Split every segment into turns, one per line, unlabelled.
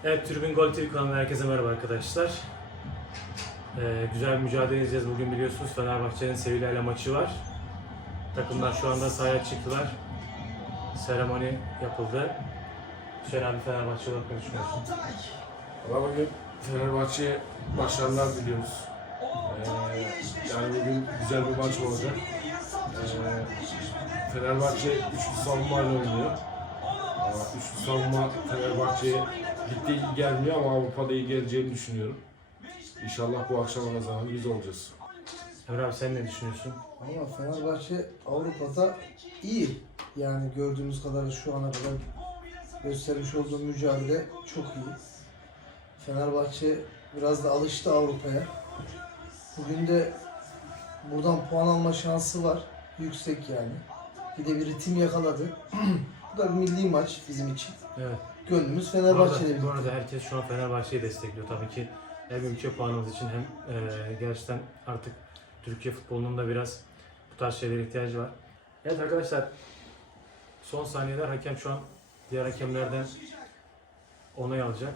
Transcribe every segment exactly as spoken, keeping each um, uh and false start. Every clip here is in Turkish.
Evet, Tribün Gol T V kanalına herkese merhaba arkadaşlar. Ee, güzel bir mücadele edeceğiz bugün, biliyorsunuz. Fenerbahçe'nin Sevilla ile maçı var. Takımlar şu anda sahaya çıktılar. Seremoni yapıldı. Hüseyin abi, Fenerbahçe olarak ne düşünüyorsun?
Valla bugün Fenerbahçe'ye başarılar diliyoruz. Ee, yani bugün güzel bir maç olacak. Ee, Fenerbahçe üçlü savunmayla oynuyor. Ee, üçlü savunma Fenerbahçe'ye ligde iyi gelmiyor ama Avrupa'da iyi geleceğini düşünüyorum. İnşallah bu akşam kazanan biz olacağız.
Emre abi, sen ne düşünüyorsun?
Ama Fenerbahçe Avrupa'da iyi. Yani gördüğümüz kadar şu ana kadar göstermiş olduğu mücadele çok iyi. Fenerbahçe biraz da alıştı Avrupa'ya. Bugün de buradan puan alma şansı var. Yüksek yani. Bir de bir ritim yakaladı. Bu da bir milli maç bizim için.
Evet.
Gönlümüz
Bu
Fenerbahçe'de
arada, bu
bitti.
arada herkes şu an Fenerbahçe'yi destekliyor. Tabii ki hem ülke puanımız için hem e, gerçekten artık Türkiye futbolunun da biraz bu tarz şeylere ihtiyacı var. Evet arkadaşlar, son saniyeler, hakem şu an diğer hakemlerden onay alacak.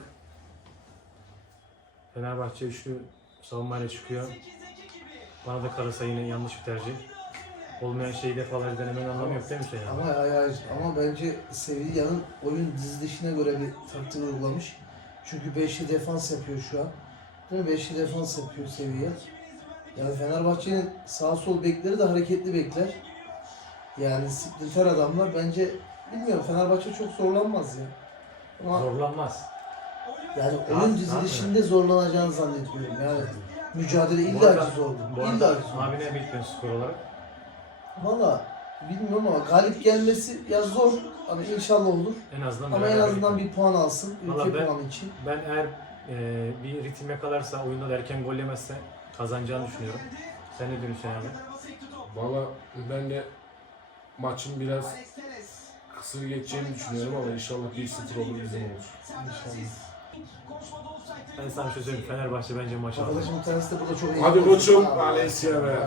Fenerbahçe üçlü savunmayla çıkıyor. Bana da kalırsa yine yanlış bir tercih. Olmayan şeyi defalarca denemenin anlamı yok değil mi Hüseyin abi?
Ama, hayır, hayır. Ama bence Sevilla'nın oyun dizilişine göre bir taktik uygulamış. Çünkü beşli defans yapıyor şu an. Değil mi? Beşli defans yapıyor Sevilla. Yani Fenerbahçe'nin sağ sol bekleri de hareketli bekler. Yani sprinter adamlar. Bence bilmiyorum, Fenerbahçe çok zorlanmaz ya. Ama
Zorlanmaz.
yani
Rahat,
oyun
rahat
dizilişinde zorlanacağını zannetmiyorum. Yani mücadele
Bu arada-
illa ki zor.
Bu
İlla
arada
ki zor.
abi ne bekliyorsun skor olarak?
Valla bilmiyorum ama galip gelmesi ya zor. Hani inşallah olur.
En azından
Ama en
beraber
azından
bekliyorum.
bir puan alsın.
Valla
Ülke
ben-
puanı için.
Ben eğer e, bir ritim yakalarsa, oyunda da erken gol yemezse kazanacağını düşünüyorum. Sen ne diyorsun abi?
Valla ben de maçın biraz kısır geçeceğini düşünüyorum ama inşallah bir sıfır olur, bizim olur.
İnşallah.
Ben sana bir şey söyleyeyim. Fenerbahçe bence maçı alır.
Arkadaşım bir tanesi de burada çok iyi.
Hadi koçum,
Abi,
Valencia be.
yani.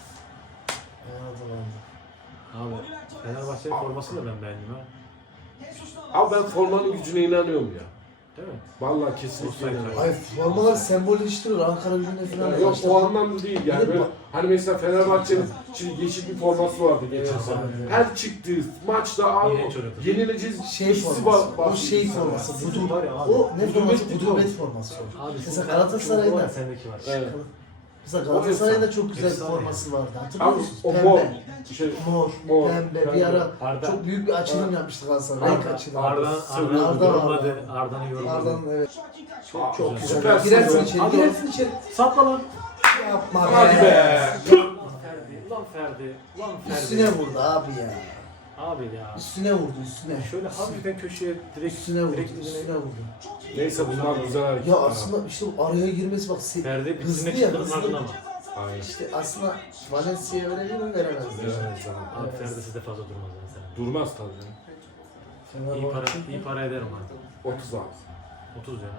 Anladım, anladım.
Abi, Fenerbahçe'nin formasını da ben beğendim ha.
Abi ben formanın gücüne inanıyorum ya.
Değil mi?
Vallahi kesinlikle
Offside
inanıyorum.
Ay formalar sembolleştirir. Ankara gücünde falan.
Yok
işte.
o anlamda değil yani.
Bir de
Böyle,
bak-
hani mesela Fenerbahçe'nin şimdi yeşil bir forması vardı geçen
Evet,
sene.
evet.
Her çıktığı maçta abi
İğrenç oynadı.
yenileceğiz.
Şey
hissi
forması.
ba-
O
başlıyor
şey
insana.
forması.
Sizin
Budur.
var ya abi.
O ne forması?
Budubet
Budubet forması. o.
Abi
Mesela
sizin
Galatasaray'da.
var, sendeki var.
Evet.
Mesela Galatasaray'da çok güzel bir
Efsane.
forması vardı. Hatırlıyor
Abi
musunuz?
o
Pembe.
mor. Şey,
Mor,
Mor,
pembe.
pembe.
Bir ara
Arda,
çok büyük bir açılım yapmıştı Galatasaray. Renk
Arda,
açılımı.
Arda,
Arda
Arda,
var.
yormadı. Arda'nı yormadı.
Arda'nın evet.
Çok,
Çok
güzel.
güzel.
Süper.
Girersin içeri,
Hadi.
girersin içeri.
Sapla lan.
Yapma
Hadi
be.
be.
Lan Ferdi, lan Ferdi, lan Ferdi.
Üstüne vurdu abi ya.
Abi ya.
Üstüne vurdu üstüne.
Şöyle hafiften köşeye direkt
Üstüne vurdu,
direkt
üstüne vurdu.
Neyse bunlar güzel hareketler.
Ya aslında işte o araya girmesi bak se-
Ferdi
hızlı
bitirmek
ya
için
hızlı.
ardına mı?
Aynen.
İşte aslında Valencia'ya verebilir mi veremez.
Evet, tamam.
Abi
Evet.
Ferdi sizde fazla durmaz lan sen.
Durmaz tabii canım.
İyi para,
Fenerbahçe-
iyi para ederim abi.
otuz abi.
otuz lira.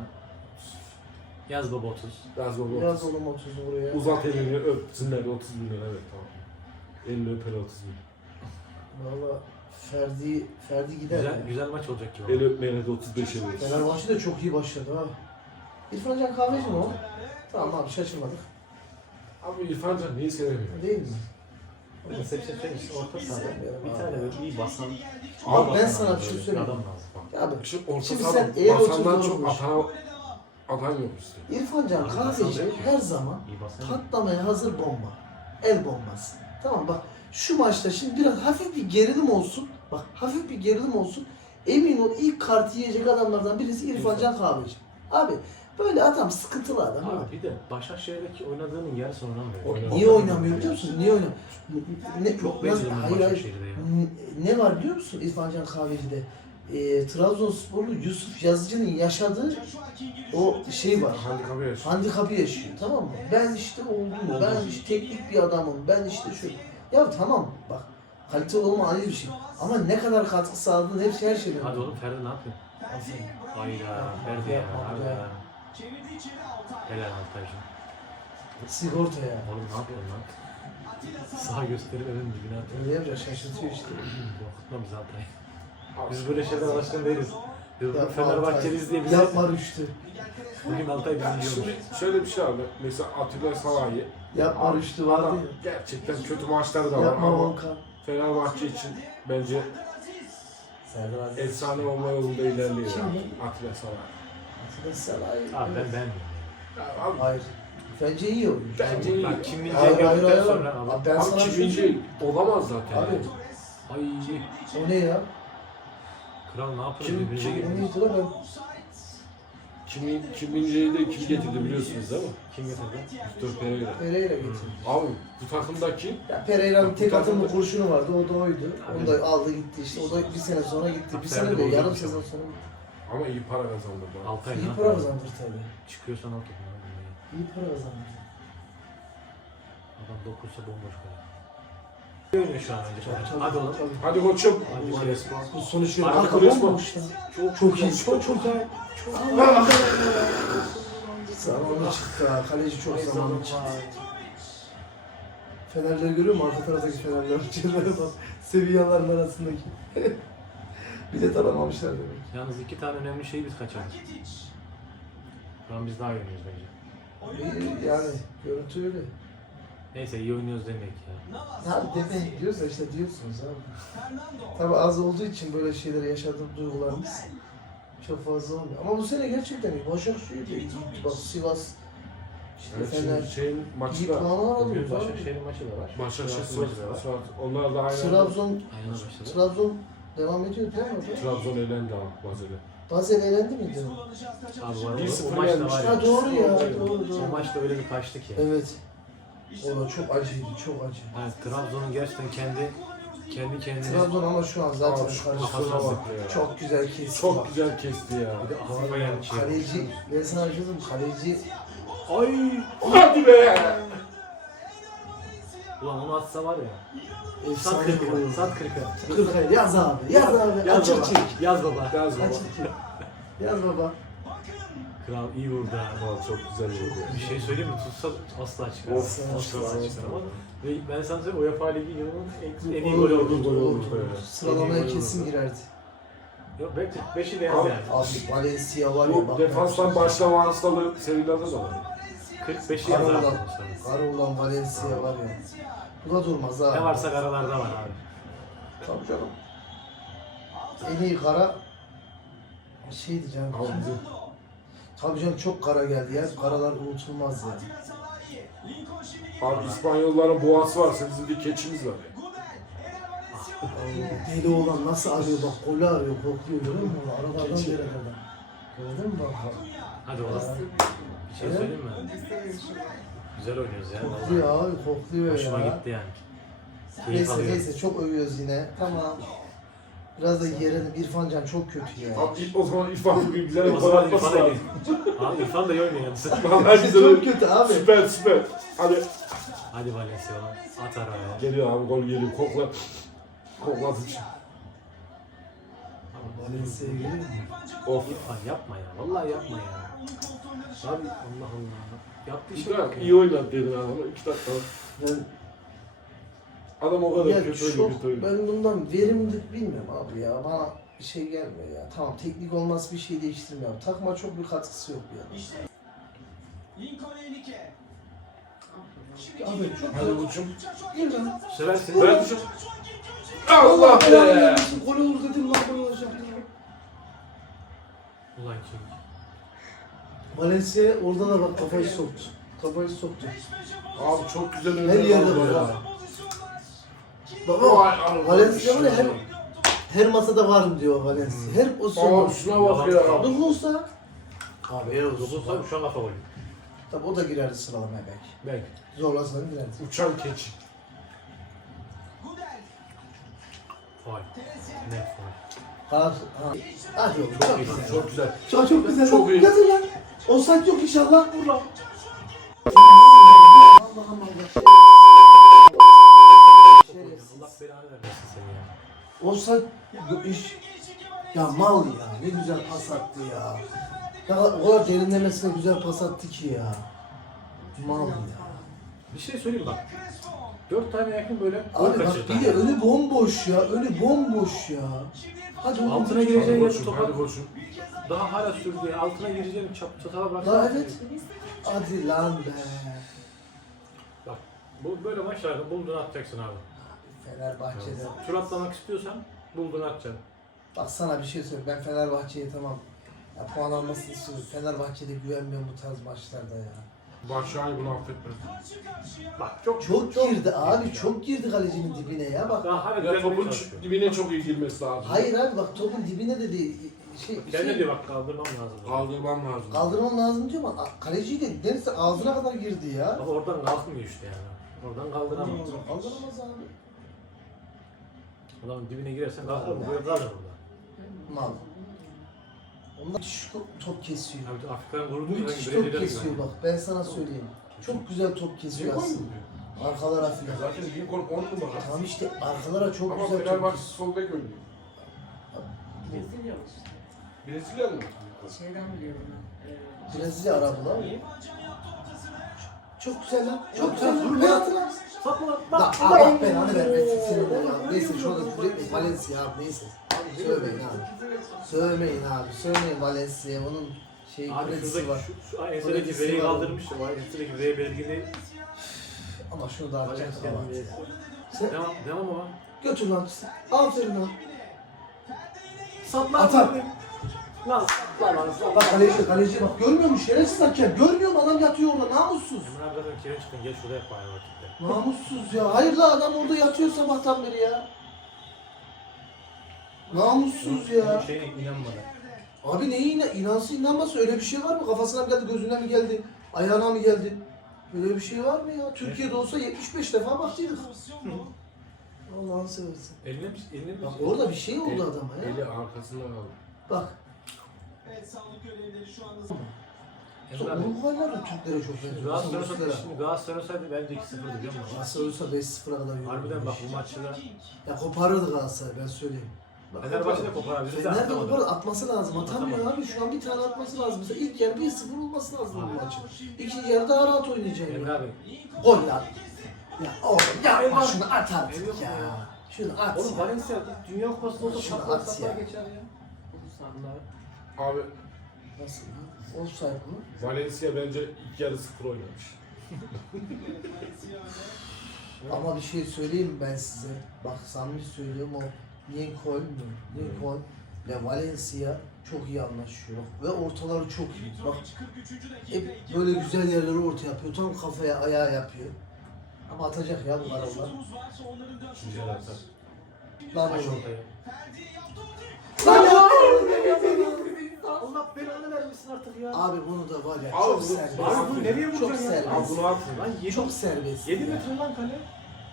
Yaz baba otuz.
Biraz baba
Yaz
otuz.
oğlum otuzu buraya.
Uzat elini öpsünler otuz bin lira, evet tamam. Elini öper otuz bin.
Valla Ferdi, Ferdi gider.
Güzel,
ya.
güzel maç olacak gibi.
El öpmeyene de otuz beşe verir.
Fenerbahçe de çok iyi başladı ha. İrfan Can Kahveci mi o? Tamam abi şaşırmadık.
Abi İrfan Can niye sevemiyor?
Değil mi?
Mesela bir şey söyleyeyim misin? Orta sahada bir tane böyle iyi basan. iyi
Abi ben
basan
sana
adam
bir şey
böyle
söyleyeyim.
Adam lazım.
Ya abi
Şu orta
Şimdi
sahada
sen eğer
basandan
otuz
çok
olmuş.
atan, atan yok işte.
İrfan Can
Abi
Kahveci
basan değil ki.
her zaman
İyi basan.
patlamaya hazır bomba. El bombası. Tamam bak şu maçta şimdi biraz hafif bir gerilim olsun. Bak hafif bir gerilim olsun. Emin ol ilk kartı yiyecek adamlardan birisi İrfan Can Kahveci. Abi böyle adam sıkıntılı adam abi.
Abi bir de Başakşehir'deki oynadığının yarısını oynamıyor.
O-
Oynamıyor.
Niye oynamıyor biliyor musun? Niye oynamıyor? Ne,
Çok
nasıl-
beğendim
hayır, hayır.
Başakşehir'de ya.
Ne var biliyor musun İrfan Can Kahveci'de? E, Trabzonsporlu Yusuf Yazıcı'nın yaşadığı o şey var.
Handikapı yaşıyor.
Handikapı yaşıyor, tamam mı? Ben işte oldum, ben işte teknik bir adamım, ben işte şu. Ya tamam bak, kaliteli olma ayrı bir şey. Ama ne kadar katkı sağladığın hepsi her şeyden.
Hadi oğlum Ferdi ne yapıyorsun? Hayda Ferdi ya.
Yapma
Hadi
be.
ya. Helal Altaycığım.
Sigorta ya.
Oğlum ne yapıyorsun lan? Sağ gösterip önün dibine atıyor.
Öyle yapacak, şaşırtıyor işte.
Korkutma bizi Altay. Biz böyle şeyler alışkın değiliz. Biz
Yapma
Fenerbahçeliyiz diye
Altay.
bize
Yapma Rüştü.
bugün Altay bizi
Şimdi
yiyormuş.
şöyle bir şey abi. Mesela Atilla Salahi.
Yapma Rüştü vardı
Adam
ya.
gerçekten kötü maçları da var
Yapma
ama
Volkan.
Fenerbahçe için bence
Serdar Aziz.
efsane olma yolunda ilerliyor.
Kim
ya.
bu?
Atilla Salahi.
Atilla Salahi.
Abi ben beğenmiyorum.
Ya Abi,
Hayır. Bence iyi oyuncu.
bence iyi.
Bak Kim
Hayır
Min-jae
hayır
gördükten
hayır.
sonra
Abi,
abi.
ben
Abi
sana bir şey
kimin
söyleyeyim.
değil. Olamaz zaten.
Abi
Ay
o ne ya?
kral ne yapıyor?
Kim-
Birbirine
kim-
O
girdi.
neydi lan ben?
Kimin kiminceyi de kim getirdi biliyorsunuz değil mi?
Kim getirdi?
Victor Pereira.
Pereira getirdi.
Abi bu takımdaki
Ya Pereira'nın tek
Bu
atımlı
takımda-
kurşunu vardı, o da oydu. Onu
Tabii.
da aldı gitti işte, o da bir sene sonra gitti. Bir sene
Tabii,
değil, yarım
bozulmuş
sezon
ama.
sonra gitti.
ama iyi para kazandı bu. arada.
Altay ne
İyi
yapıyor?
para kazandır tabii.
Çıkıyorsan al topu.
İyi para kazandır.
Adam dokunsa bomboş kalıyor. İyi oynuyor şu an bence.
Tabii,
Hadi oğlum.
tabii.
Hadi koçum.
Hadi Crespo.
Bu sonuç yok.
Arka
Arka
Crespo.
bomboş lan.
Çok
Çok iyi,
güzel,
çok çok
güzel.
Zamanı çıktı ha, kaleci çok
Ay,
zamanı
zamanı
çıktı.
var.
Fenerleri görüyor musun? Arka taraftaki Fenerler, çevreye bak. Seviyelerin arasındaki. Bilet alamamışlar demek.
Yalnız iki tane önemli şeyi biz kaçırdık. Şu an biz daha iyi oynuyoruz bence.
İyi, yani görüntü öyle.
Neyse iyi oynuyoruz demek ya.
Abi demek diyorsa işte diyorsunuz abi. Tabi az olduğu için böyle şeyleri yaşadığım duygularımız çok fazla olmuyor. Ama bu sene gerçekten iyi. Başakşehir de iyi. Bak Sivas, işte
Evet,
Fener,
şimdi şeyin
iyi
maçı da
puanlar alıyor.
Bugün
abi.
Başakşehir'in maçı da var.
Başakşehir
Trabzon maçı da var.
Suat. Onlar da aynı.
Trabzon,
Aynen başladı.
Trabzon devam ediyor değil mi? orada?
Trabzon elendi abi Baseli.
Bazen eğlendi miydi?
Abi var
bir
o, o
sıfır
maçta
yenmiş.
var ya.
Ha doğru ya,
Evet.
doğru
O
doğru.
maçta öyle bir kaçtı ki.
Evet. O da çok acıydı, çok acı.
Yani Trabzon'un gerçekten kendi kendi kendine
Trabzon ama şu an zaten
Abi şu
karşı.
pozisyona bak ya.
Çok güzel kesti.
Çok
bak.
güzel kesti ya.
bir de hafif ayağını çevirdi.
Kaleci, ben sana bir şey söyleyeyim, kaleci
Ay!
Hadi be.
Ulan onu atsa var ya. Sat
efsane bir
kırka.
oyun.
Sat kırka.
Kırk yaz abi, yaz abi,
Yaz
açık
baba.
çek.
Yaz baba.
Yaz baba.
Açık çek. Yaz baba.
Kral iyi vurdu ha.
Vallahi çok güzel oldu.
Bir şey söyleyeyim mi? Tutsa asla çıkar.
Of,
asla
asla
çıkaramaz. Ve ben sana söyleyeyim UEFA Ligi yılının en, en iyi
Olur,
golü
olur,
oldu.
gol
olur,
olmuş
olur.
böyle.
Sıralamaya
En iyi gol
kesin
oldu.
girerdi.
Yok be kırk beşi de yaz
Abi,
yani.
Abi Valencia var ya
Bu
bak.
defanstan başlama hastalığı Sevilla'da da var.
kırk beşi yazar.
Kara olan, kara olan Valencia var ya. Bu da durmaz ha.
Ne varsa karalarda var abi.
Tabii canım. En iyi kara şeydi canım.
Abi bize
Tabii canım çok kara geldi ya. Karalar unutulmaz ya.
Abi İspanyolların boğası varsa bizim bir keçimiz var ya.
Deli olan nasıl arıyor bak, golü arıyor, kokluyor, görüyor musun? Aralardan bir yere kadar. Gördün mü bak?
Hadi oğlum. Bir şey
Evet.
söyleyeyim mi? Güzel oynuyoruz ya. vallahi.
Kokluyor abi, kokluyor
Hoşuma
ya.
gitti yani. Keyif
Neyse
alıyorum.
neyse çok övüyoruz yine. Tamam. Biraz da yerelim. İrfan Can çok kötü ya.
Abi ilk- o zaman İrfan bir güzel bir
O
gol
zaman
atması
İrfan'a
lazım.
gel. Abi İrfan da iyi oynuyor yalnız.
Vallahi güzel.
çok kötü abi.
Süper süper. Hadi.
Hadi Valencia lan. At araya.
Geliyor abi gol geliyor. Kokla. Kokladı.
Valencia'ya geliyor mu?
Of.
İrfan yapma ya. Vallahi yapma ya. Abi Allah Allah. Yaptığı şey
İşte
yok ya.
iyi oynadı dedin adamı. İki dakika.
Ben,
Adam o kadar
ya
kötü
çok,
oynuyor. Kötü oynuyor.
ben bundan verimlilik bilmiyorum abi ya. Bana bir şey gelmiyor ya. Tamam teknik olması bir şey değiştirmiyor. Takıma çok bir katkısı yok ya. Abi çok
Hadi buçum.
iyi lan.
Seversin.
Ben buçum. Allah be.
Gol olur dedim lan, gol olacak ya.
Ulan kim?
Valencia orada da bak kafayı soktu. Kafayı soktu.
Abi çok güzel
Her
oynuyor.
yerde
abi
var
ya.
ha. Baba
Vay Allah.
Valencia var ya her, her masada varım diyor Valencia. Her pozisyon
Aa
var.
şuna bak ya.
Dokunsa. Abi eğer
Dokunsa
dokunsa.
şu an kafa golü.
Tabi o da girerdi sıralamaya belki.
Belki.
Zorlasan girerdi.
Uçan keçi.
Faul. Ne faul.
Ha, ha. Ah yok çok,
Çok iyi.
güzel.
Çok güzel.
Çok, çok güzel.
Çok iyi.
Yazın lan. Offside yok inşallah. Vur lan. Allah'ım Allah.
Allah belanı vermesin seni ya.
Offside yok iş. Ya mal ya. Ne güzel pas attı ya. Ya o kadar derinlemesine güzel pas attı ki ya. Mal ya.
Bir şey söyleyeyim bak. dört tane yakın böyle gol
Abi bak
kaçırdı.
bir de önü bomboş ya. Önü bomboş ya. Hadi oğlum.
Altına
lütfen.
gireceğin
Hadi
yerde
koçum,
topa
hadi koçum.
daha hala sürdü ya. Altına gireceğin çap, çatala bırak.
Daha evet. Hadi lan be.
Bak bu böyle maçlarda bulduğunu atacaksın abi.
Fenerbahçe'de.
Tur atlamak istiyorsan bulduğunu atacaksın.
Bak sana bir şey söyleyeyim. Ben Fenerbahçe'ye tamam ya, puan almasını istiyorum. Fenerbahçe'de güvenmiyorum bu tarz maçlarda ya.
Başakşehir bunu affetmez.
Bak çok
Çok, girdi abi. Çok girdi kalecinin dibine ya. Bak.
Daha hala
Ya
güvenmeye
topun
çalışıyor.
ç- dibine çok iyi girmesi lazım.
Hayır abi bak topun dibine de değil. Şey,
Kendi
şey,
diyor bak kaldırmam lazım.
Kaldırmam lazım.
kaldırman lazım diyor ama kaleciyi de neredeyse ağzına kadar girdi ya.
Ama oradan kalkmıyor işte yani. Oradan kaldıramaz.
Kaldıramaz abi.
Adamın dibine girersen kalkar mı? Böyle kalır orada.
Mal. Onlar şu top kesiyor.
Abi Afrika'nın vurduğu
Müthiş top kesiyor bak. Ben sana söyleyeyim. Çok güzel top kesiyor
Lincoln mu
aslında.
diyor?
Arkalara filan.
Zaten Lincoln on numara.
Tamam işte arkalara çok
Ama
güzel top
Fenerbahçe
kesiyor.
sol bek oynuyor.
Brezilyalı işte.
Brezilyalı mı?
Şeyden biliyorum ben. Ee,
Brezilya Araplar. Çok güzel lan. Çok güzel.
Dur
Dur
lan.
hayatına.
Satma lan.
Da
Bak.
Allah belanı vermesin seni de ya. Neyse şu anda küfür etmeyin. Valencia abi neyse. Sövmeyin abi. Sövmeyin abi. Sövmeyin Valencia. Onun şey
Abi
kredisi
şuradaki
var.
şu, şu ensedeki
Kredisi
V'yi
var.
kaldırmış ya. Var ensedeki V belgeli.
Ama şunu da atacaksın
Valencia'nın
ama.
V'si.
Sen
Devam, devam ama.
götür lan. Aferin lan.
Sat lan.
Atar.
Lan sat lan sat.
Bak kaleci kaleci bak görmüyor musun? Şerefsiz hakem. Görmüyor mu? Adam yatıyor orada. Namussuz.
Emre abi zaten kire çıktın. Gel şurada yap bari vakitte.
Namussuz ya. Hayır la adam orada yatıyor sabahtan beri ya. Namussuz ya.
Şeyine inanmadı.
Abi neyi inan inansın inanmasın öyle bir şey var mı? Kafasına mı geldi, gözüne mi geldi, ayağına mı geldi? Öyle bir şey var mı ya? Türkiye'de olsa yetmiş beş defa baktıydık. Allah'ını seversen.
Eline mi? Eline mi?
Bak orada bir şey oldu adama ya.
Eli arkasında kaldı.
Bak.
Emre abi.
Uruguaylar da Türklere çok benziyor.
Galatasaray
Mesela
olsaydı,
Ruslara.
şimdi Galatasaray olsaydı bence iki sıfır biliyor musun?
Galatasaray olsa beş sıfıra kadar yürüyor.
Harbiden bak bu maçta
Ya koparırdı Galatasaray ben söyleyeyim. Bak,
Fenerbahçe de koparabilir de
Fener de
atamadı.
kopar atması lazım. Atamıyor
Atamadı.
abi. Şu an bir tane atması lazım. Mesela ilk yarı bir sıfır olması lazım bu maçın. İkinci yarı daha rahat oynayacak.
Emre abi.
Gol lan. Ya oğlum yapma
Eyvah.
şunu at artık
Eyvah
ya.
ya.
Şunu at.
Oğlum Valencia Dünya Kupası'nda olsa
Şunu
patlar
at
patlar
ya.
geçer ya. Bunlar.
Abi
Nasıl lan? Offside mı?
Valencia bence ilk yarı sıfır oynamış.
Ama bir şey söyleyeyim mi ben size? Bak samimi söylüyorum o Lincoln mu? Lincoln ve Valencia çok iyi anlaşıyor. Ve ortaları çok iyi. Bak hep böyle güzel yerleri orta yapıyor. Tam kafaya ayağa yapıyor. Ama atacak ya bu aralar.
İkinci yarı atar.
Lan
Taş
oğlum.
ortaya.
Lan ya!
Allah belanı vermesin artık ya.
Abi bunu da var ya
Abi
çok
bu-
serbest.
Abi bu nereye
Çok
vuracaksın ya?
serbest.
Abi bunu atın.
Lan yedi,
Çok serbest.
yedi
ya.
metre lan kale.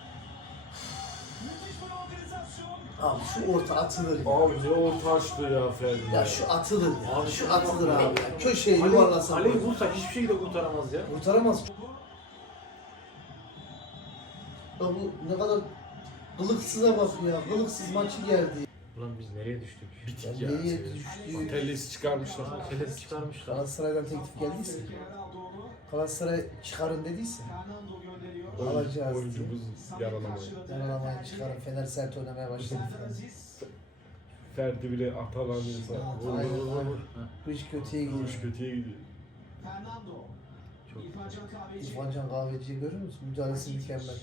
Abi şu orta atılır ya.
Abi ne orta açtı ya Ferdi.
Ya şu atılır ya.
Abi
Şu
çok
atılır
bak
abi
ya.
ya. Köşeye
Kale-
yuvarlasa.
Kaleyi
gol.
vursak hiçbir şekilde kurtaramaz ya.
Kurtaramaz. Ya bu ne kadar kılıksıza bak ya. Kılıksız maçı geldi.
Ulan biz nereye düştük?
Ya
Ya,
nereye
şey-
düştü?
Tellesi çıkarmışlar.
Aa, Kelesi çıkarmışlar.
Galatasaray'dan teklif geldiyse. Galatasaray çıkarın dediyse. Alacağız.
Oyuncumuz yaralamayı.
Yaralamayın çıkarın. Fener sert oynamaya başladı.
Ferdi bile atalanıyorsa.
Vur vur
Aynen,
vur vur.
aynen.
Ha,
Bu iş kötüye gidiyor.
Vuruş kötüye gidiyor.
çok güzel.
İrfan Can Kahveci'yi görüyor musun? Müdahalesi mükemmel.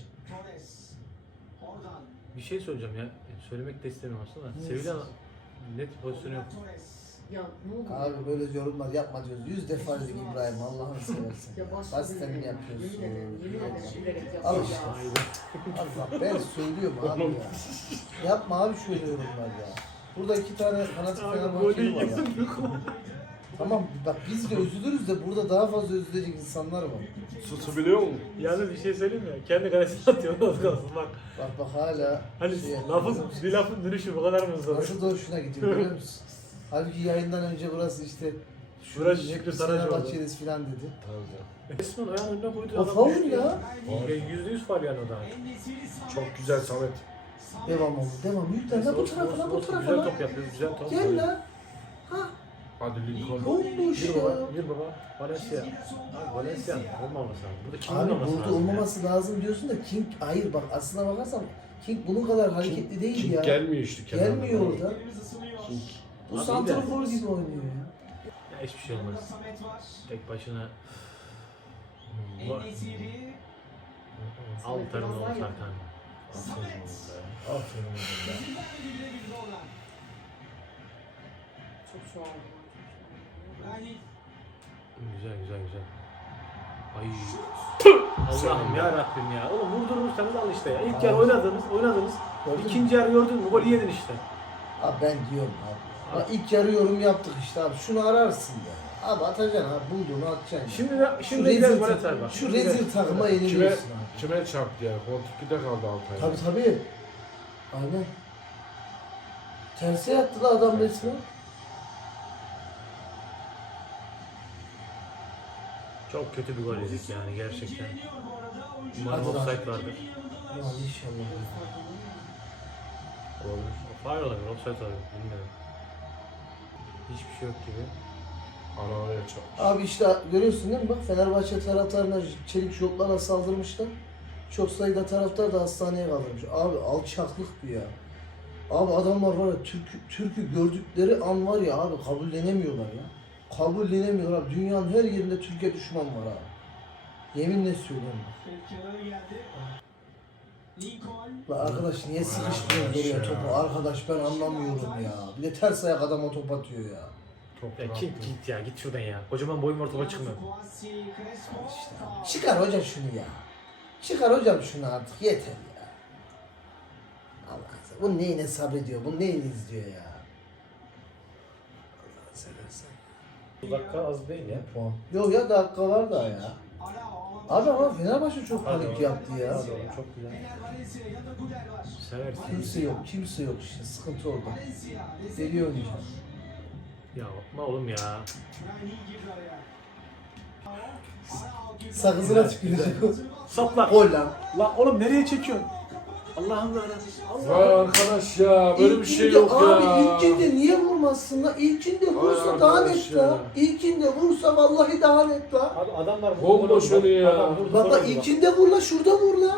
Bir şey söyleyeceğim ya. Söylemek de istemiyorum aslında.
Ne?
Sevilla net pozisyonu yok.
Ya ne oldu?
Abi böyle yorumlar yapma diyoruz. Yüz defa dedik İbrahim Allah'ını seversen.
Ya boş
Basitten
verin.
mi yapıyorsun?
Yemin ederim, yemin ederim bilerek
Al
yapıyorum
işte.
ya.
Allah ben söylüyorum abi ya. Yapma abi şöyle yorumlar ya. Burada iki tane fanatik Fenerbahçeli var ya. Tamam bak biz de üzülürüz de burada daha fazla üzülecek insanlar var.
Susabiliyor mu?
Yalnız bir şey söyleyeyim mi? Kendi kalesine atıyor. Az kalsın bak.
Bak bak hala
Hani
şey
lafın, bir lafın dönüşü bu kadar mı zor?
nasıl da hoşuna gidiyor biliyor musun? Halbuki yayından önce burası işte şu
Burası
hep
Şükrü
biz
Saracoğlu.
Fenerbahçeliyiz filan dedi.
Resmen ayağın önüne koydu.
O
adam
faul
düştü
ya.
Yüzde yüz faul yani o da.
Çok güzel Samet.
Devam oldu devam. Yüklen lan bu tarafa lan bu
Olsun,
tarafa
güzel
lan.
top yapıyoruz, güzel top.
Gel lan. Ha.
Hadi Lincoln.
Bomboş
Bir
ya.
baba, bir baba. Valencia. Abi Valencia olmaması lazım. Burada kim
Abi
olmaması
burada
lazım?
olmaması lazım diyorsun da King, hayır bak aslına bakarsan King bunun kadar hareketli değil
King
ya.
gelmiyor işte kenarda.
Gelmiyor orada.
King.
Bu
Abi
santrafor
de-
gibi oynuyor ya.
Ya hiçbir şey olmaz. Tek başına. Hmm, bu- Al tarımı ol Serkan.
Aferin oğlum be. Aferin oğlum be.
Çok çoğaldı.
Güzel güzel güzel. Ay. Allah'ım ya Rabbim ya. Oğlum vurdurursanız al işte ya. İlk yarı oynadınız, oynadınız.
Gördün mü?
İkinci yarı gördün mü? Golü yedin işte.
Abi ben diyorum abi. Abi ilk yarı yorum yaptık işte abi. Şunu ararsın ya. Abi atacaksın abi. Bulduğunu atacaksın.
Şimdi de
Şu
şimdi güzel
rezil,
gol
ta-
atar bak.
şu
Şimdi
rezil
güzel.
takıma
Kime,
yeniliyorsun abi.
kime çarptı yani? Kontrikide kaldı Altay.
Tabii tabii. Aynen. Terse yattı da adam resmen.
Çok kötü bir gol yedik yani gerçekten. Umarım
Hadi lan.
offside vardır.
Ya inşallah.
Olabilir.
Faul olabilir, offside olabilir. Bilmiyorum. Hiçbir şey yok gibi.
Araya çarptı.
Abi işte görüyorsun değil mi? Bak Fenerbahçe taraftarına çelik joplarla saldırmışlar. Çok sayıda taraftar da hastaneye kaldırmış. Abi alçaklık bu ya. Abi adamlar var ya Türk'ü Türk'ü gördükleri an var ya abi kabullenemiyorlar ya. Kabullenemiyorlar abi. Dünyanın her yerinde Türkiye düşman var abi. Yeminle söylüyorum. La arkadaş niye sıkıştırıyorsun oraya topu? Arkadaş ben anlamıyorum ya. Bir de ters ayak adama top atıyor ya.
Top
Ya
rahat
git
oldu.
git ya git şuradan ya. Kocaman boyum var topa çıkmıyor.
İşte, çıkar hocam şunu ya. Çıkar hocam şunu artık yeter ya. Allah bu neyine sabrediyor, bu neyini izliyor ya. Allah seversen.
Bu dakika az değil ya.
Puan. Yok ya dakika var daha ya. Abi ama Fenerbahçe çok
Hadi
panik
oğlum.
yaptı ya.
Hadi oğlum, çok güzel. Seversin.
Kimse yok, kimse yok işte sıkıntı orada. Deli oynayacağım.
Ya yapma oğlum ya.
Sakızına
Güzel,
tükürecek.
Sapla.
Gol lan.
La oğlum nereye çekiyorsun? Allah'ım yarabbim.
Vay arkadaş ya böyle bir şey yok ya.
Abi ilkinde niye vurmazsın la? İlkinde vursa
Vay
daha
arkadaş
net la.
ya.
İlkinde vursa vallahi daha net la.
Abi adamlar
Bomboş
Adam
oluyor ya.
vurdu,
Bak
gol
bak
oldu
ilkinde vur la, şurada vur la.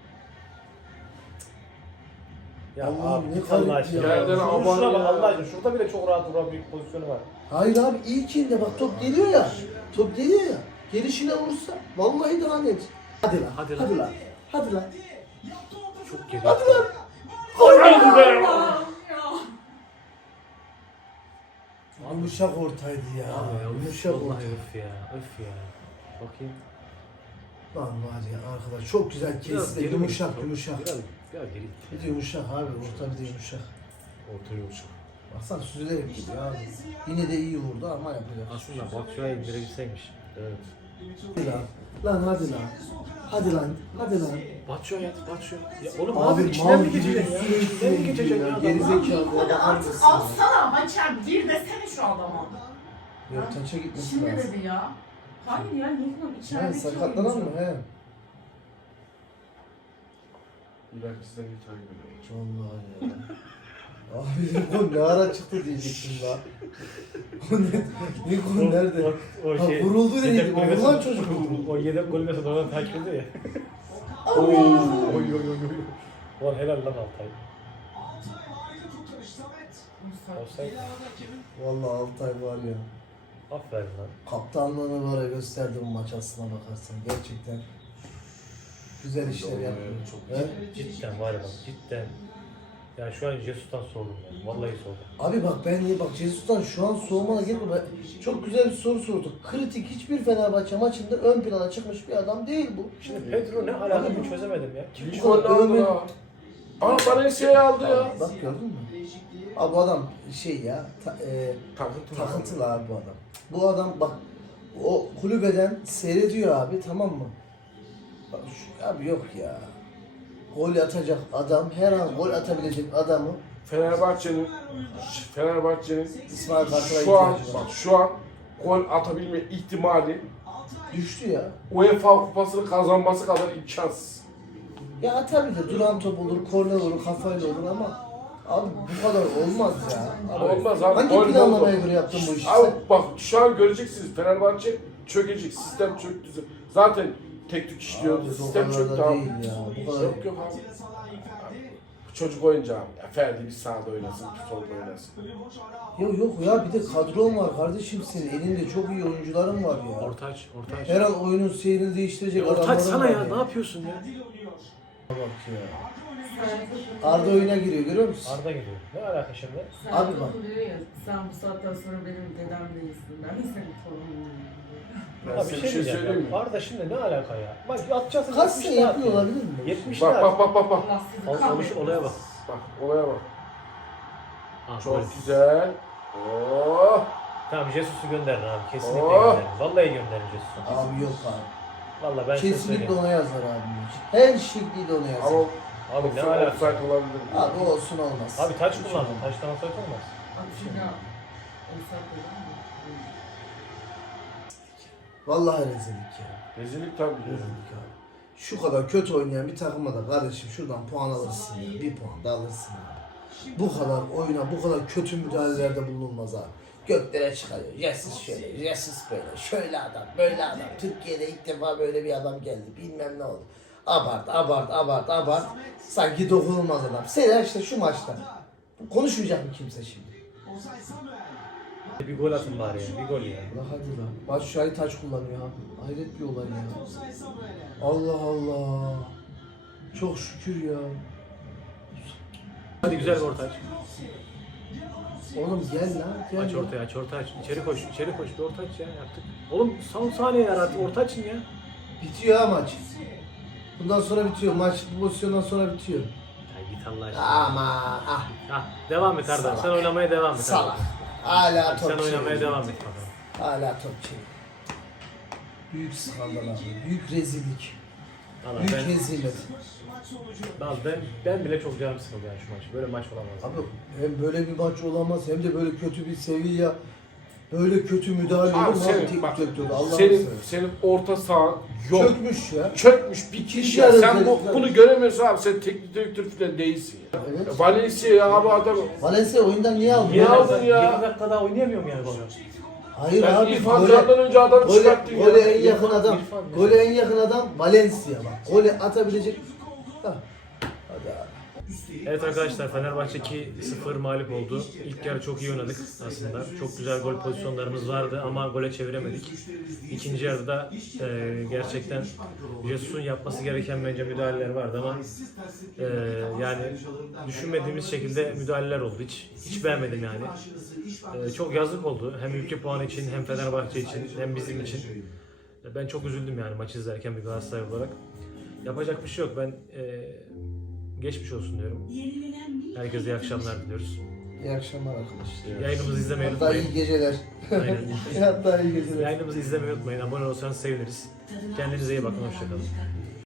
Ya
Allah'ım
abi
ne
git Allah
garip
aşkına.
ya.
Yerden
Şuna
aman
bak
ya.
Allah aşkına. Şurada bile çok rahat vurabilecek pozisyonu var.
Hayır abi ilkinde bak top geliyor ya. Top geliyor ya. Gelişine vursa vallahi daha net. Hadi lan.
Hadi
Hadi
lan.
lan. Hadi lan.
Çok geri.
Hadi lan.
Hadi be.
Yumuşak ortaydı ya.
Abi ya
Yumuşak
vallahi
ortaydı.
öf ya. Öf ya. Bakayım.
Lan var ya arkadaş çok güzel
Biraz
kesti.
geri
Yumuşak
git.
yumuşak.
Biraz, biraz geri git.
Bir de yumuşak abi. Orta bir de yumuşak.
Orta yumuşak.
Baksana süzülerek gidiyor abi. Yine de iyi vurdu ama yapacak.
Aslında Batshuayi indirebilseymiş.
Evet.
Hadi lan. Lan hadi lan. Hadi lan. Hadi lan.
Batshuayi at, Batshuayi. Ya oğlum
Abi,
abi, içinden
mal
mi geçeceksin ya?
gibi
İçinden mi geçeceksin ya?
Geri
adamın?
zekalı ya.
Hadi
Bakar
artık
mısın? ya?
alsana Haçer gir desene şu adama.
Yok taça gitmesi
Şimdi
lazım.
dedi ya. Hayır ya Lincoln
He
içerideki
sakatlanan
oyuncu.
mı? He.
İleride sizden bir tane görüyorum.
Vallahi ya. Abi bu ne ara çıktı diyecektim la. O ne? Nikon nerede?
O, o
Ha,
şey,
vuruldu
yedek
dedik.
golü
Vurulan
mesela-
çocuk vurdu.
O yedek golü mesela oradan takip ediyor ya.
Oo.
Oy oy oy oy. Ulan helal lan Altay. Offside.
Vallahi Altay var ya.
Aferin lan.
Kaptanlığını var ya gösterdi bu maç aslına bakarsan. Gerçekten güzel işler
Vallahi
yapıyor.
çok
He?
Cidden var ya bak cidden. Ya şu an Jesus'tan soğudum ya. Vallahi soğudum.
Abi bak ben niye bak Jesus'tan şu an soğumana girme. Ben- Çok güzel bir soru sorduk. Kritik hiçbir Fenerbahçe maçında ön plana çıkmış bir adam değil bu.
Şimdi Pedro ne alaka bir çözemedim ya. Kim
İlk golü aldı ya. Aa Valencia'yyı aldı ya.
Bak gördün mü? Abi bu adam şey ya ta, e,
Takıntı.
takıntılı abi bu adam. Bu adam bak o kulübeden seyrediyor abi tamam mı? Bak şu, abi yok ya. Gol atacak adam, her an gol atabilecek adamı
Fenerbahçe'nin Fenerbahçe'nin
İsmail Kartal'a
şu an
ihtiyacı var.
bak şu an gol atabilme ihtimali
Düştü ya.
UEFA kupasını kazanması kadar imkansız.
Ya atabilir. Duran top olur, korner olur, kafayla olur ama Abi bu kadar olmaz ya.
Abi olmaz abi.
Hangi
Gol
planlamaya
oldu.
göre yaptın bu işi
Abi
sen?
bak şu an göreceksiniz Fenerbahçe çökecek. Sistem çöktü. Zaten tek tük işliyordu.
Abi, o
Sistem
kadar da
çöktü abi.
değil ya, bu kadar-
Yok yok abi. Bu çocuk oyuncağı. Ya Ferdi bir sağda oynasın, bir solda oynasın.
Yok yok ya bir de kadron var kardeşim senin. Elinde çok iyi oyuncuların var ya.
Ortaç, Ortaç.
Her an oyunun seyrini değiştirecek
Ortaç
adamların
sana
var
ya, ne yapıyorsun ya?
Bak ya. Arda oyuna giriyor görüyor musun?
Arda geliyor. Ne alaka şimdi?
Sen
Abi
Abi
bak.
diyor ya, sen bu saatten sonra benim dedem değilsin. Ben de senin torununum.
Ben
Ya
size
bir şey diyeceğim
söyleyeyim mi?
ya. Arda şimdi ne alaka ya? Bak atacaksın
Kaç
yetmiş
sene
ne
yapıyor
atıyor?
olabilir mi?
yetmiş
Bak
ne
bak bak bak bak.
Allah sizi
Ol- olmuş
kahretsin.
olaya bak.
Bak olaya bak.
Ah,
Çok
gol.
güzel. Oh.
Tamam Jesus'u gönderin abi. Kesinlikle
Oh.
gönderin. Vallahi gönderin Jesus'u.
Abi yok abi.
Vallahi ben size
Kesinlikle
söyleyeyim.
ona yazar abi. Her şekilde ona yazar.
Ama
Abi ne
offside-
alaka?
offside olabilir.
Abi olsun olmaz.
Abi taç
Hiç
kullandın.
olmaz.
Taçtan offside olmaz.
Atilla. Esat dedi mi?
Vallahi rezillik ya.
Rezillik tabii.
Rezillik abi. Şu kadar kötü oynayan bir takıma da kardeşim şuradan puan alırsın ya. Bir puan da alırsın abi. Bu kadar oyuna, bu kadar kötü müdahalelerde bulunulmaz abi. Göklere çıkarıyor. Jesus şöyle, Jesus böyle. Şöyle adam, böyle adam. Türkiye'de ilk defa böyle bir adam geldi. Bilmem ne oldu. Abart, abart, abart, abart. Sanki dokunulmaz adam. Sen işte şu maçta. Konuşmayacak mı kimse şimdi?
Bir gol atın bari ya. Bir gol ya.
La hadi lan. Başşuay'ı taç kullanıyor abi. Hayret bir olay ya. Allah Allah. Çok şükür ya.
Hadi güzel bir ortaç.
Oğlum gel lan. Gel
Aç
lan.
ortaya aç orta aç. İçeri koş. İçeri koş. Bir ortaç ya yaptık. Oğlum son saniye yarat. Ortaçın ya.
Bitiyor ha maç. Bundan sonra bitiyor. Maç bu pozisyondan sonra bitiyor.
Ya git Allah aşkına.
Ama ah
Ha, devam et Arda.
Salak.
Sen oynamaya devam et.
salak.
Arda.
Hala
Sen
top
oynamaya
çeviriyor.
devam et bakalım.
Hala top çeviriyor. Büyük skandal abi. Büyük rezillik.
Valla
Büyük
ben,
rezilet.
Vallahi ben, ben bile çok canım sıkıldı yani şu maç. Böyle maç olamaz.
Abi hem böyle bir maç olamaz hem de böyle kötü bir seviye. Böyle kötü müdahale olur
Abi
mu?
senin,
Abi tek
bak,
direktörde. Allah'ını
senin,
seversen.
senin orta sahan yok.
Çökmüş ya.
Çökmüş, bitmiş
İkinci
ya.
yarı
Sen bu,
özellikle-
bunu göremiyorsun abi. Sen teknik direktör falan değilsin ya.
Evet.
Valencia ya abi adam.
Valencia oyundan niye aldı?
Niye
yirmi
aldın
dakika-
ya?
yirmi dakika daha oynayamıyorum yani bunu.
Hayır
Ben
abi.
İrfan
gole-
Can'dan önce adam
Gole,
çıkarttın ya.
gole en yakın adam.
İrfan mesela.
Gole en yakın adam Valencia bak. Gole atabilecek. Ha. Hadi abi.
Evet arkadaşlar Fenerbahçe iki sıfır mağlup oldu. İlk yarı çok iyi oynadık aslında. Çok güzel gol pozisyonlarımız vardı ama gole çeviremedik. İkinci yarıda e, gerçekten Jesus'un yapması gereken bence müdahaleler vardı ama e, yani düşünmediğimiz şekilde müdahaleler oldu. Hiç hiç beğenmedim yani. E, çok yazık oldu. Hem ülke puanı için hem Fenerbahçe için hem bizim için. E, Ben çok üzüldüm yani maçı izlerken bir Galatasaray olarak. Yapacak bir şey yok. Ben e, geçmiş olsun diyorum. Herkese iyi akşamlar diliyoruz.
İyi akşamlar arkadaşlar.
Yayınımızı izlemeyi
Hatta
unutmayın.
iyi geceler.
Aynen.
Hatta iyi geceler.
Yayınımızı izlemeyi unutmayın. Abone olursanız seviniriz. Kendinize iyi bakın. Hoşçakalın.